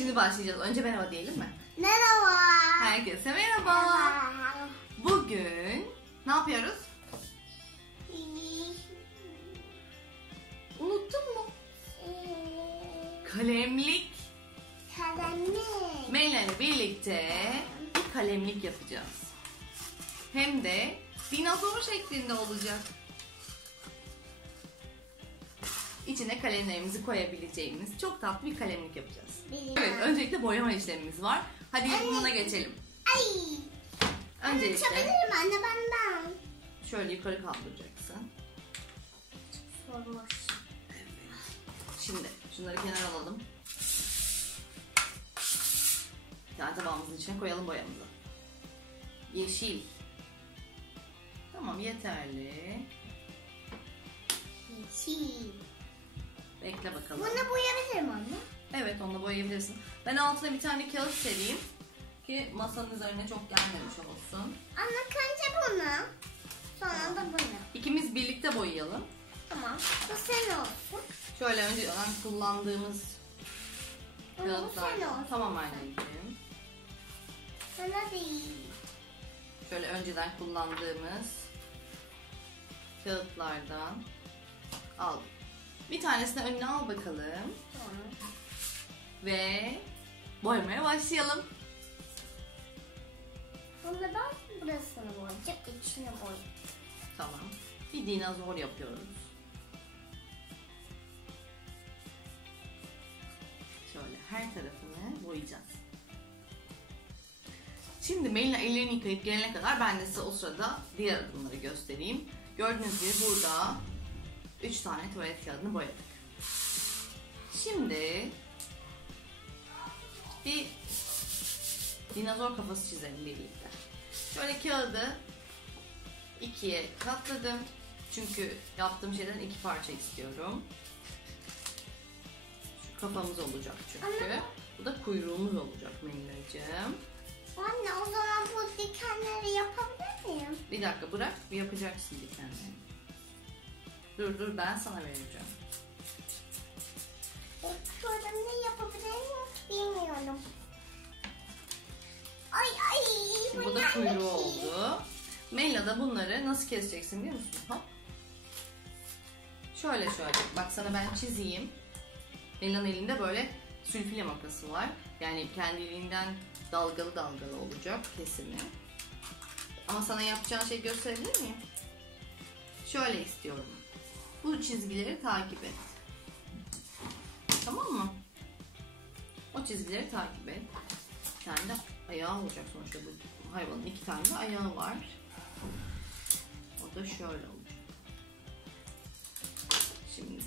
Şimdi başlayacağız. Önce merhaba diyelim mi? Merhaba. Herkese merhaba. Bugün ne yapıyoruz? Unuttun mu? Kalemlik. Kalemlik. Melina ile birlikte bir kalemlik yapacağız. Hem de dinozor şeklinde olacak. İçine kalemlerimizi koyabileceğimiz çok tatlı bir kalemlik yapacağız. Evet, öncelikle boyama işlemimiz var. Hadi yapımına geçelim. Ay. Öncelikle Çababilirim anne benden. şöyle yukarı kaldıracaksın. Sormuş. Şimdi şunları kenara alalım. Bir tane tabağımızın içine koyalım boyamızı. Yeşil. Tamam, yeterli. Yeşil. Bekle bakalım. Bunu boyayabilirim anne. Evet, onunla boyayabilirsin. Ben altına bir tane kağıt sereyim ki masanın üzerine çok gelmemiş olsun. Anne önce bunu. Sonra da bunu. İkimiz birlikte boyayalım. Tamam. Bu sen olsun. Şöyle önceden kullandığımız Ama bu kağıtlar. sen olsun. Tamam anneciğim. Sana değil. Şöyle önceden kullandığımız kağıtlardan al. Bir tanesini önüne al bakalım. Tamam. Ve boyamaya başlayalım. Bunu ben burasını boyayacağım. İçini boyayacağım. Tamam. Bir dinozor yapıyoruz. Şöyle her tarafını boyayacağız. Şimdi Melina ellerini yıkayıp gelene kadar ben de size o sırada diğer adımları göstereyim. Gördüğünüz gibi burada 3 tane tuvalet kağıdını boyadık. Şimdi bir dinozor kafası çizelim birlikte. Şöyle kağıdı ikiye katladım. Çünkü yaptığım şeyden 2 parça istiyorum. Şu kafamız olacak çünkü. Bu da kuyruğumuz olacak Melina'cığım. Anne o zaman bu dikenleri yapabilir miyim? Bir dakika bırak, bir yapacaksın dikenleri. Dur ben sana vereceğim. Bakıyorum ne yapabilirim bilmiyorum. Ay. Şimdi bu da kuyruğu oldu. Melina da bunları nasıl keseceksin biliyor musun? Hop. Şöyle. Bak sana ben çizeyim. Melina'nın elinde böyle sülfile makası var. Yani kendiliğinden dalgalı olacak kesimi. Ama sana yapacağın şeyi gösterebilir miyim? Şöyle istiyorum. Bu çizgileri takip et. Tamam mı? O çizgileri takip et. Bir tane de ayağı olacak sonuçta, bu hayvanın 2 tane de ayağı var. O da şöyle olacak. Şimdi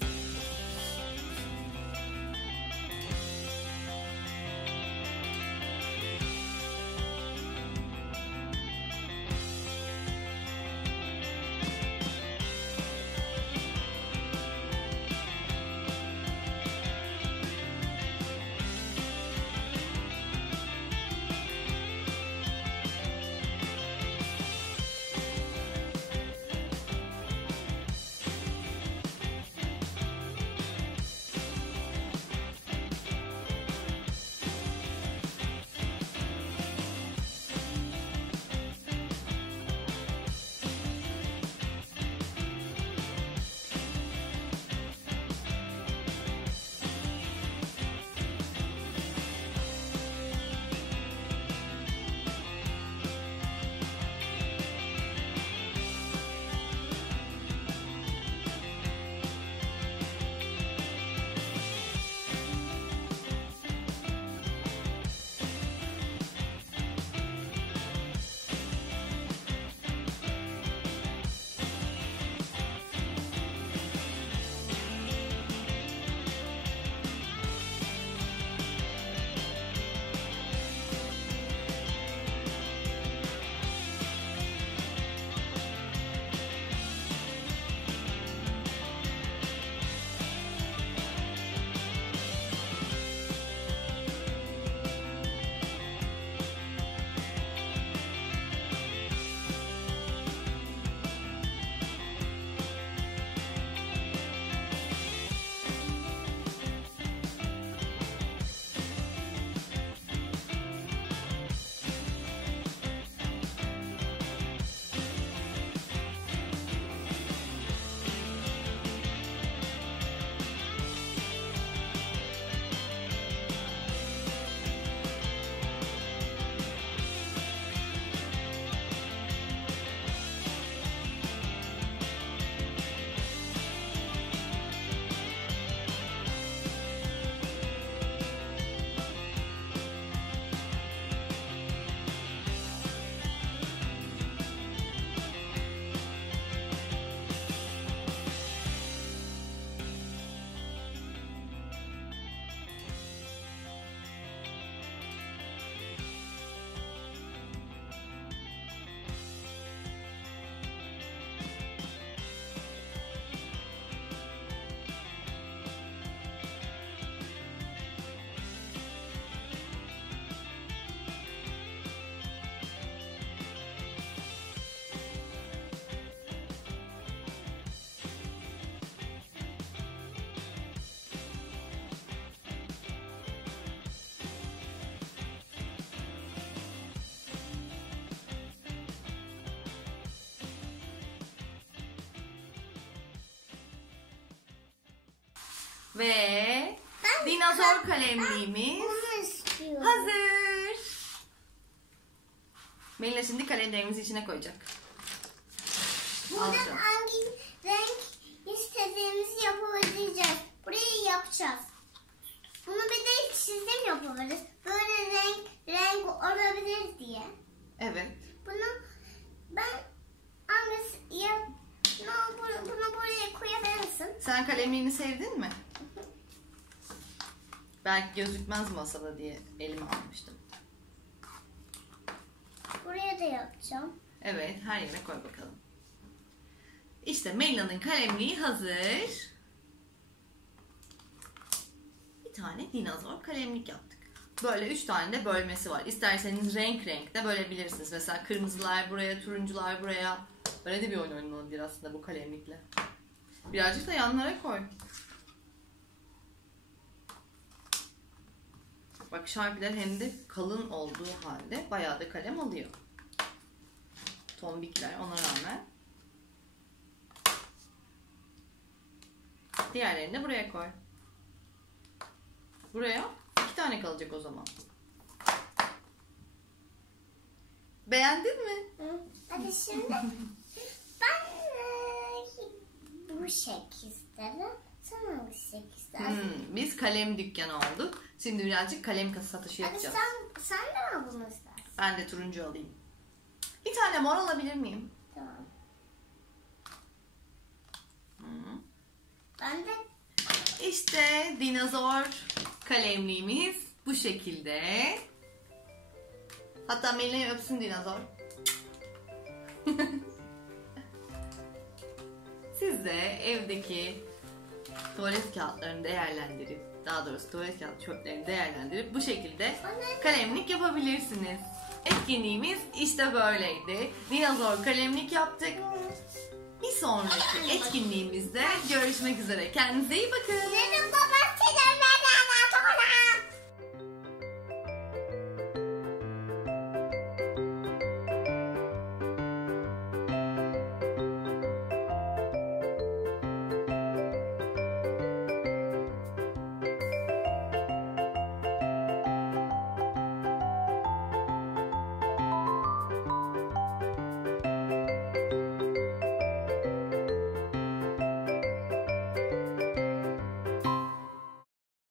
Ve dinozor kalemliğimiz Bunu istiyorum. hazır. Melina şimdi kalemlerimizi içine koyacak. Buradan Alacağım. hangi renk istediğimizi yapabileceğiz. Burayı yapacağız. Bunu bir de çizim yapabiliriz. Böyle renk olabilir diye. Evet. Bunu ben hangisi yap? Bunu buraya koyabilirsin. Sen kalemliğini sevdin mi? Belki gözükmez masada diye elime almıştım. Buraya da yapacağım. Evet, her yere koy bakalım. İşte Melina'nın kalemliği hazır. Bir tane dinozor kalemlik yaptık. Böyle 3 tane de bölmesi var. İsterseniz renk de bölebilirsiniz. Mesela kırmızılar buraya, turuncular buraya. Böyle de bir oyun oynanabilir aslında bu kalemlikle. Birazcık da yanlara koy. Bak Sharpie'ler hem de kalın olduğu halde bayağı da kalem alıyor. Tombikler ona rağmen. Diğerlerini de buraya koy. Buraya 2 tane kalacak o zaman. Beğendin mi? Hı. Hadi şimdi ben bu şekil isterim. Sen hangi şekil istersin? Biz kalem dükkanı olduk. Şimdi birazcık kalem satışı Hadi yapacağız. sen de mi bunu istersin? Ben de turuncu alayım. Bir tane mor alabilir miyim? Tamam. Hı. Ben de İşte dinozor kalemliğimiz bu şekilde. Hatta Melina'yı öpsün dinozor. Siz de evdeki tuvalet kağıtlarını değerlendirip, daha doğrusu tuvalet kağıt çöplerini değerlendirip bu şekilde kalemlik yapabilirsiniz. Etkinliğimiz işte böyleydi. Dinozor kalemlik yaptık. Bir sonraki etkinliğimizde görüşmek üzere. Kendinize iyi bakın. merhaba.